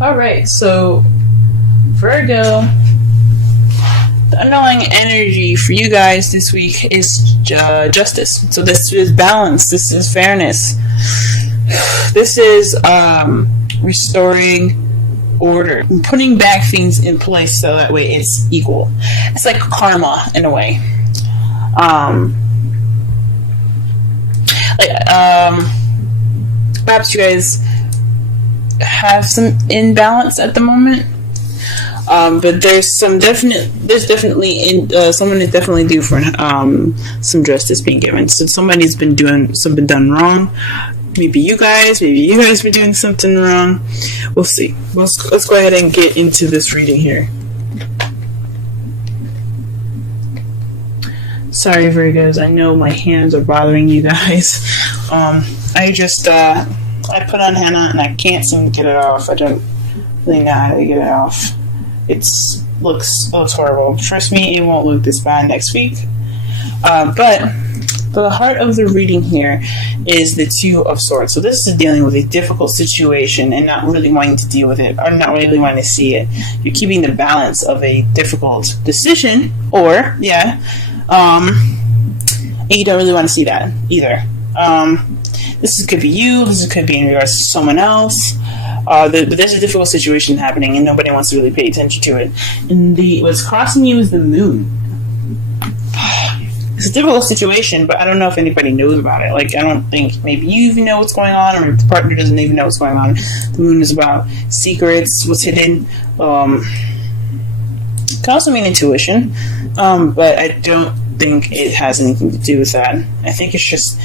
Alright, so Virgo, the underlying energy for you guys this week is justice. So this is balance, this is fairness, this is restoring order, putting back things in place so that way it's equal. It's like karma in a way. Perhaps you guys have some imbalance at the moment, but there's definitely someone is definitely due for some justice being given. So somebody's been doing something done wrong. Maybe you guys been doing something wrong. We'll see. Let's go ahead and get into this reading here. Sorry, Virgos. I know my hands are bothering you guys. I put on henna and I can't seem to get it off. I don't really know how to get it off. It looks horrible. Trust me, it won't look this bad next week. But the heart of the reading here is the Two of Swords. So this is dealing with a difficult situation and not really wanting to deal with it, or not really wanting to see it. You're keeping the balance of a difficult decision, or and you don't really want to see that either. This could be you. This could be in regards to someone else. But there's a difficult situation happening, and nobody wants to really pay attention to it. And what's crossing you is the moon. It's a difficult situation, but I don't know if anybody knows about it. Like, I don't think maybe you even know what's going on, or the partner doesn't even know what's going on. The moon is about secrets, what's hidden. It can also mean intuition, but I don't think it has anything to do with that. I think it's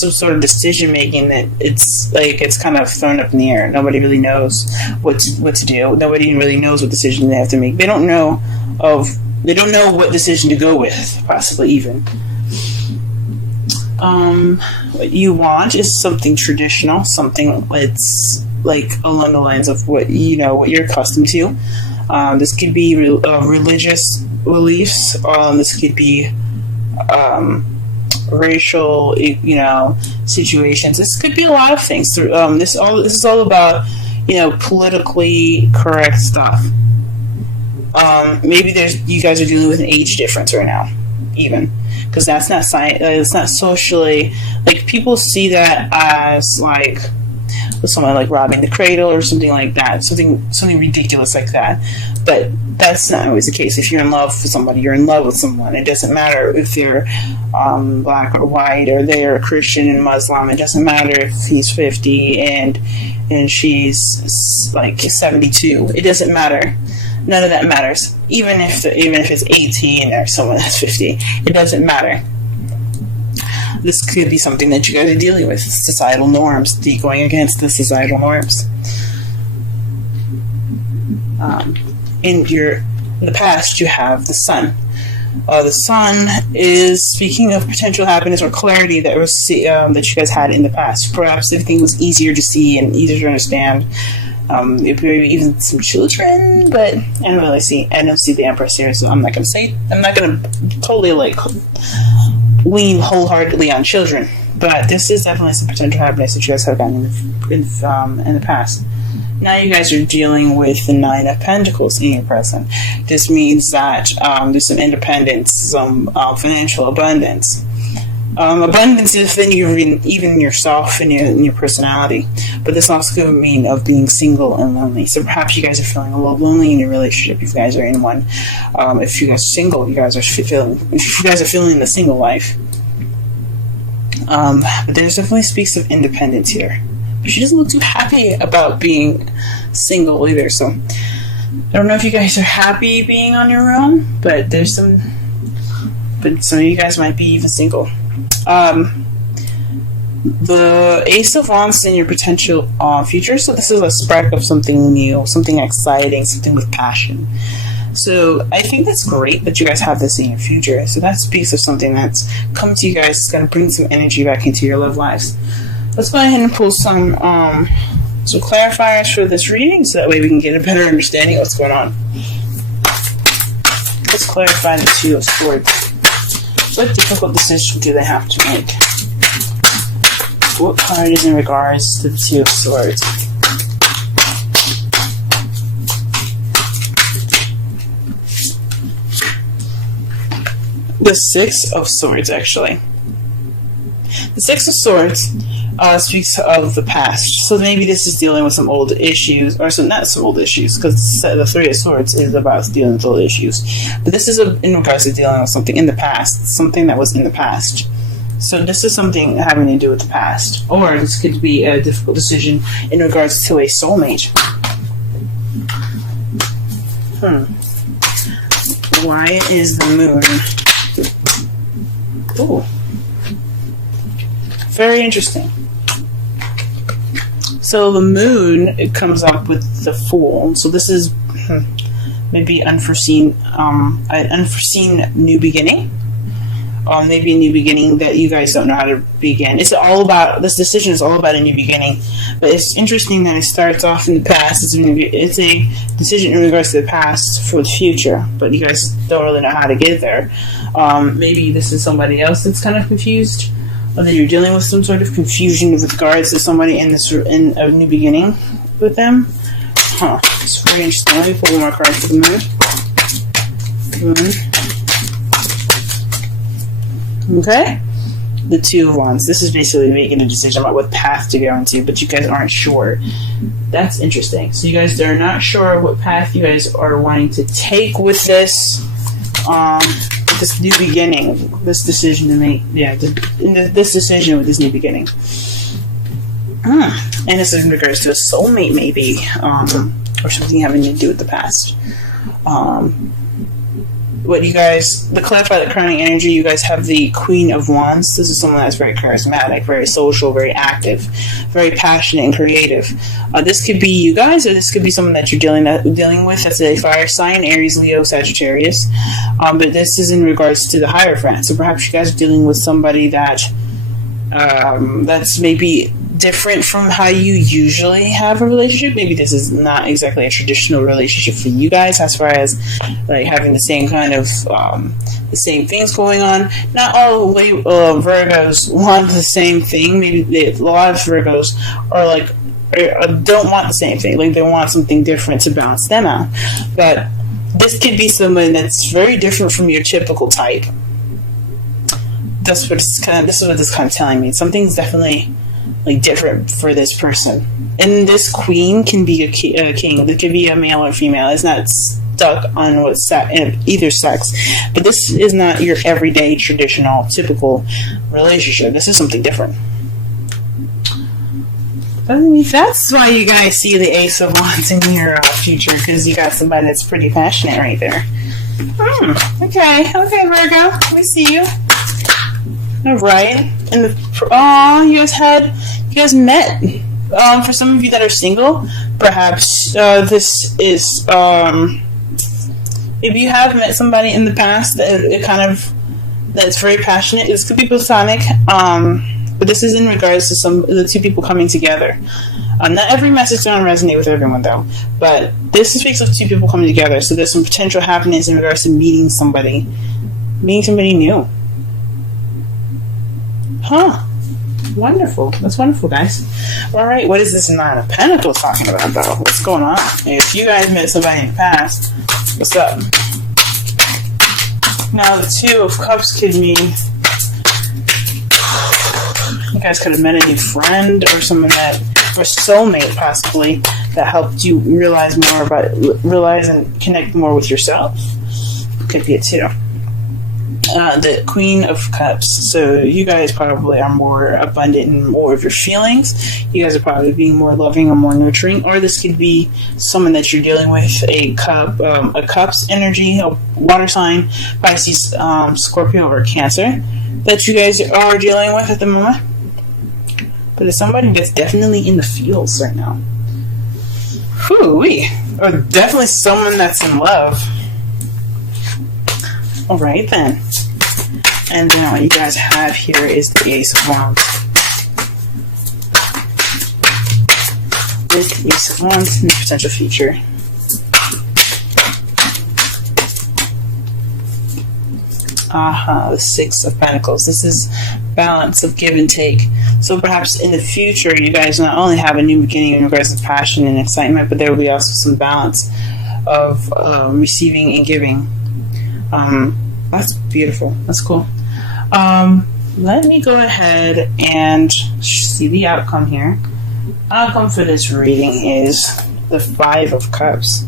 some sort of decision making that it's kind of thrown up in the air. Nobody really knows what to do. Nobody really knows what decision they have to make. They don't know what decision to go with, possibly even. What you want is something traditional, something that's like along the lines of what you're accustomed to. This could be religious beliefs. This could be racial, situations. This could be a lot of things. This is all about, politically correct stuff. Maybe you guys are dealing with an age difference right now, even, because that's not it's not socially, like, people see that as like someone like robbing the cradle or something like that, something ridiculous like that. But that's not always the case. If you're in love with somebody, you're in love with someone. It doesn't matter if they're black or white, or they're Christian and Muslim. It doesn't matter if he's 50 and she's like 72. It doesn't matter. None of that matters. Even if it's 18 or someone that's 50, it doesn't matter. This could be something that you guys are dealing with, societal norms, going against the societal norms. In the past, you have the Sun. The Sun is speaking of potential happiness or clarity that you guys had in the past. Perhaps everything was easier to see and easier to understand. Maybe even some children, but I don't see the Empress here, so I'm not gonna totally lean wholeheartedly on children. But this is definitely some potential happiness that you guys have gotten in the past. Now you guys are dealing with the Nine of Pentacles in your present. This means that there's some independence, some financial abundance. Abundance within even yourself and your personality. But this also could mean of being single and lonely. So perhaps you guys are feeling a little lonely in your relationship if you guys are in one. If you guys are single, if you guys are feeling the single life. But there's definitely speaks of independence here. But she doesn't look too happy about being single either. So I don't know if you guys are happy being on your own, but some of you guys might be even single. The Ace of Wands in your potential future. So this is a spark of something new, something exciting, something with passion. So I think that's great that you guys have this in your future. So that speaks of something that's coming to you guys. It's going to bring some energy back into your love lives. Let's go ahead and pull some clarifiers for this reading, so that way we can get a better understanding of what's going on. Let's clarify the Two of Swords. What difficult decision do they have to make? What card is in regards to the Two of Swords? The Six of Swords, actually. The Six of Swords speaks of the past. So maybe this is dealing with some old issues, or not some old issues, because the Three of Swords is about dealing with old issues. But this is in regards to dealing with something in the past, something that was in the past. So this is something having to do with the past. Or this could be a difficult decision in regards to a soulmate. Why is the moon? Ooh. Very interesting. So the moon, it comes up with the Fool. So this is maybe an unforeseen new beginning. Maybe a new beginning that you guys don't know how to begin. This decision is all about a new beginning. But it's interesting that it starts off in the past. It's a decision in regards to the past for the future. But you guys don't really know how to get there. Maybe this is somebody else that's kind of confused. Or that you're dealing with some sort of confusion with regards to somebody in a new beginning with them. It's very interesting. Let me pull one more card for the moon. Okay. The Two of Wands. This is basically making a decision about what path to go into, but you guys aren't sure. That's interesting. So you guys are not sure what path you guys are wanting to take with this. This new beginning, this decision to make, this decision with this new beginning. And this is in regards to a soulmate, maybe, or something having to do with the past. What you guys, to clarify the crowning energy, you guys have the Queen of Wands. This is someone that's very charismatic, very social, very active, very passionate and creative. This could be you guys, or this could be someone that you're dealing with as a fire sign, Aries, Leo, Sagittarius. But this is in regards to the Hierophant. So perhaps you guys are dealing with somebody that that's maybe different from how you usually have a relationship. Maybe this is not exactly a traditional relationship for you guys, as far as like having the same kind of the same things going on. Not all Virgos want the same thing. Maybe a lot of Virgos are like don't want the same thing. Like they want something different to balance them out. But this could be someone that's very different from your typical type. This is what this is kind of telling me. Something's definitely like different for this person. And this queen can be a king. It could be a male or female. It's not stuck on either sex. But this is not your everyday, traditional, typical relationship. This is something different. That's why you guys see the Ace of Wands in your future, because you got somebody that's pretty passionate right there. Okay, Virgo, we see you. All right, and you guys met. For some of you that are single, perhaps this is if you have met somebody in the past that's very passionate. This could be platonic, but this is in regards to the two people coming together. Not every message don't resonate with everyone though, but this speaks of two people coming together. So there's some potential happiness in regards to meeting somebody new. Wonderful. That's wonderful, guys. Alright, what is this Nine of Pentacles talking about, though? What's going on? If you guys met somebody in the past, what's up? Now, the Two of Cups could mean you guys could have met a new friend or someone or soulmate, possibly, that helped you realize and connect more with yourself. Could be it, too. The Queen of Cups. So you guys probably are more abundant in more of your feelings. You guys are probably being more loving or more nurturing. Or this could be someone that you're dealing with, a Cups energy, a water sign, Pisces, Scorpio, or Cancer that you guys are dealing with at the moment. But it's somebody that's definitely in the feels right now. Whoo-wee. Or definitely someone that's in love. Alright then. And then what you guys have here is the Ace of Wands. With the Ace of Wands in the potential future. The Six of Pentacles. This is balance of give and take. So perhaps in the future, you guys not only have a new beginning in regards to passion and excitement, but there will be also some balance of receiving and giving. That's beautiful. That's cool. Let me go ahead and see the outcome here. Outcome for this reading is the Five of Cups.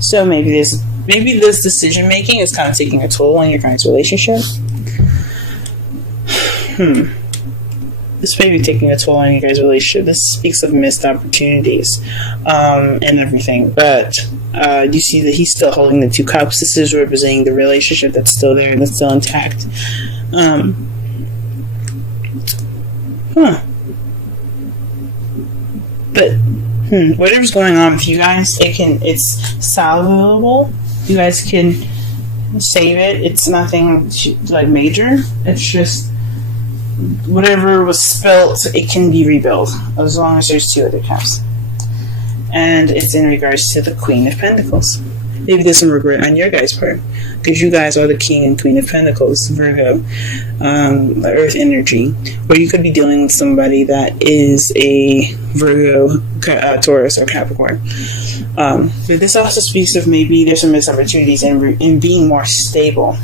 So maybe this decision making is kind of taking a toll on your guys' relationship. This may be taking a toll on you guys' relationship. This speaks of missed opportunities and everything. But you see that he's still holding the Two Cups. This is representing the relationship that's still there, that's still intact. But whatever's going on with you guys, it's salvable. You guys can save it. It's nothing like major. It's just whatever was spilt, it can be rebuilt as long as there's two other cups. And it's in regards to the Queen of Pentacles. Maybe there's some regret on your guys' part, because you guys are the King and Queen of Pentacles, Virgo, the Earth energy. Or you could be dealing with somebody that is a Virgo, Taurus, or Capricorn. But this also speaks of maybe there's some missed opportunities in being more stable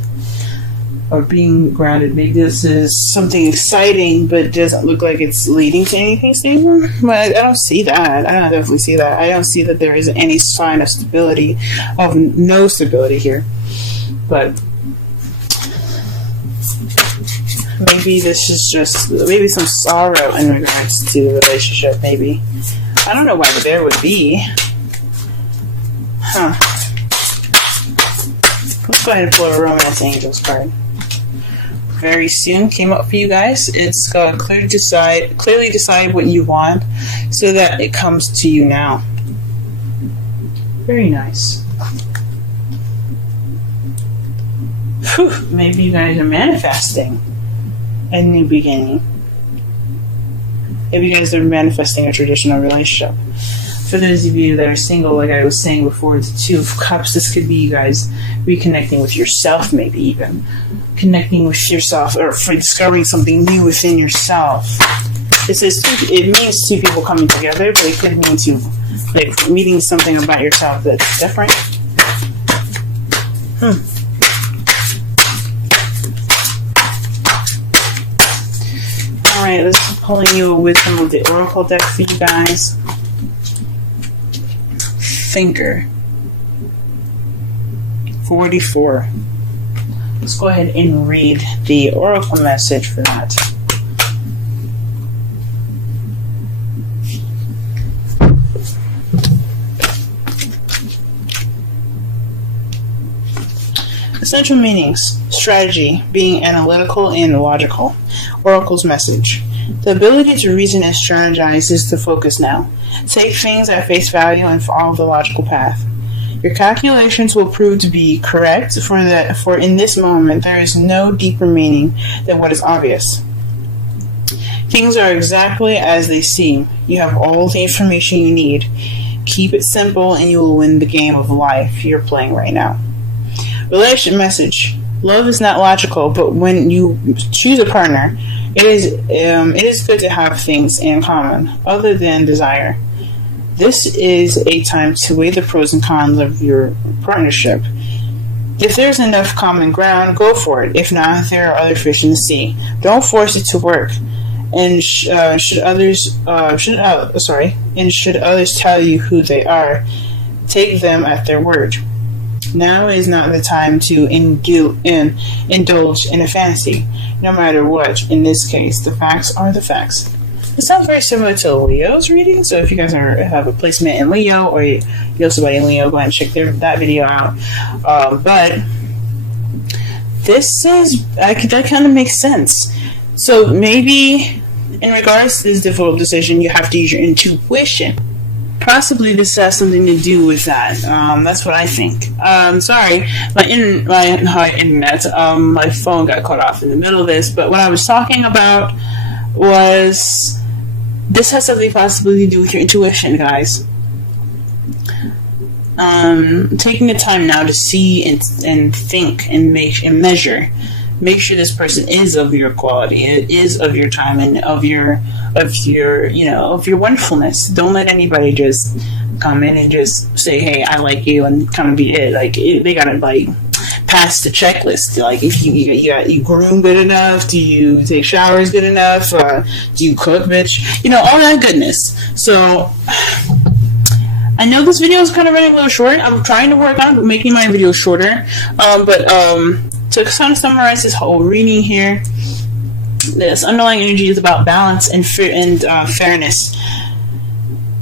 or being grounded. Maybe this is something exciting, but it doesn't look like it's leading to anything stable. But I don't see that. I don't definitely see that. I don't see that there is any sign of stability, of no stability here. But maybe this is just maybe some sorrow in regards to the relationship. Maybe I don't know why there would be. Let's go ahead and pull a Romance Angels card. Very soon came up for you guys. It's clearly decide what you want so that it comes to you now. Very nice. Whew, maybe you guys are manifesting a new beginning. Maybe you guys are manifesting a traditional relationship. For those of you that are single, like I was saying before, the Two of Cups, this could be you guys reconnecting with yourself, maybe even connecting with yourself, or for discovering something new within yourself. It means two people coming together, but it could mean like meeting something about yourself that's different. Alright, let's pulling you a wisdom of the Oracle deck for you guys. Thinker 44. Let's go ahead and read the Oracle message for that. Essential meanings: strategy, being analytical and logical. Oracle's message: the ability to reason and strategize is the focus now. Take things at face value and follow the logical path. Your calculations will prove to be correct, for in this moment there is no deeper meaning than what is obvious. Things are exactly as they seem. You have all the information you need. Keep it simple and you will win the game of life you're playing right now. Relationship message: love is not logical, but when you choose a partner, it is good to have things in common other than desire. This is a time to weigh the pros and cons of your partnership. If there's enough common ground, go for it. If not, there are other fish in the sea. Don't force it to work. And should others tell you who they are, take them at their word. Now is not the time to indulge in a fantasy, no matter what. In this case, the facts are the facts. It sounds very similar to Leo's reading, so if you guys have a placement in Leo, or you know somebody in Leo, go ahead and check that video out. But this says, that kind of makes sense. So maybe in regards to this difficult decision, you have to use your intuition. Possibly this has something to do with that. That's what I think. Sorry, my internet, my phone got cut off in the middle of this, but what I was talking about was this has something possibly to do with your intuition, guys. Taking the time now to see and think and measure. Make sure this person is of your quality, it is of your time, and of your wonderfulness. Don't let anybody just come in and just say, "Hey, I like you," and kind of be it. Like they gotta pass the checklist. Like, if you groom good enough, do you take showers good enough, do you cook, bitch? You know, all that goodness. So I know this video is kind of running a little short. I'm trying to work on making my video shorter, but to kind of summarize this whole reading here, this underlying energy is about balance and fairness,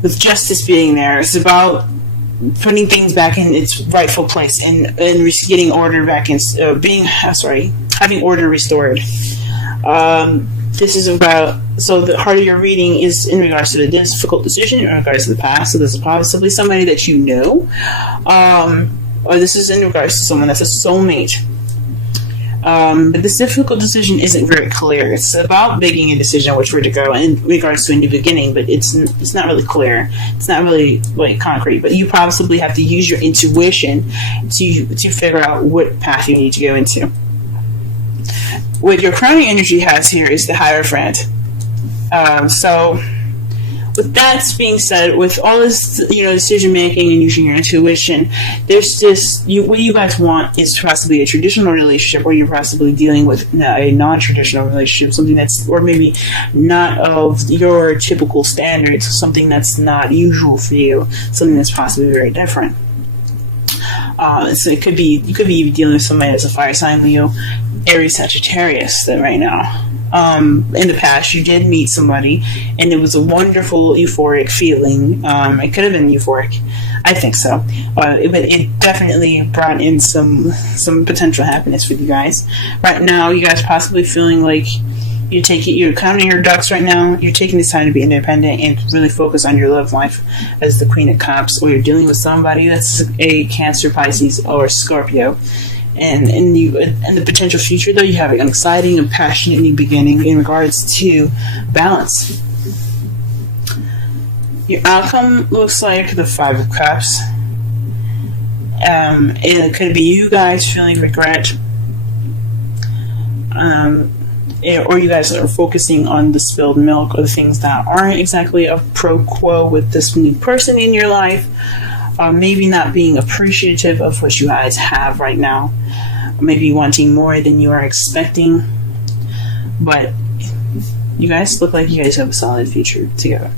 with justice being there. It's about putting things back in its rightful place and getting order back in, having order restored. This is about, so the heart of your reading is in regards to the difficult decision, in regards to the past. So this is possibly somebody that you know, or this is in regards to someone that's a soulmate. But this difficult decision isn't very clear. It's about making a decision which way to go in regards to a new beginning, but it's not really clear. It's not really like concrete. But you possibly have to use your intuition to figure out what path you need to go into. What your crowning energy has here is the Hierophant. So with that being said, with all this, decision making and using your intuition, there's this, what you guys want is possibly a traditional relationship, or you're possibly dealing with a non-traditional relationship, something that's, or maybe not of your typical standards, something that's not usual for you, something that's possibly very different. So you could be dealing with somebody that's a fire sign, Leo, Aries, Sagittarius, that right now. In the past, you did meet somebody, and it was a wonderful, euphoric feeling. It could have been euphoric, I think so. But it definitely brought in some potential happiness for you guys. Right now, you guys possibly feeling like you're counting your ducks right now. You're taking this time to be independent and really focus on your love life as the Queen of Cups, or you're dealing with somebody that's a Cancer, Pisces, or Scorpio. And in the potential future, though, you have an exciting and passionate new beginning in regards to balance. Your outcome looks like the Five of Cups. And it could be you guys feeling regret. Or you guys are focusing on the spilled milk, or the things that aren't exactly a pro quo with this new person in your life. Maybe not being appreciative of what you guys have right now. Maybe wanting more than you are expecting. But you guys look like you guys have a solid future together.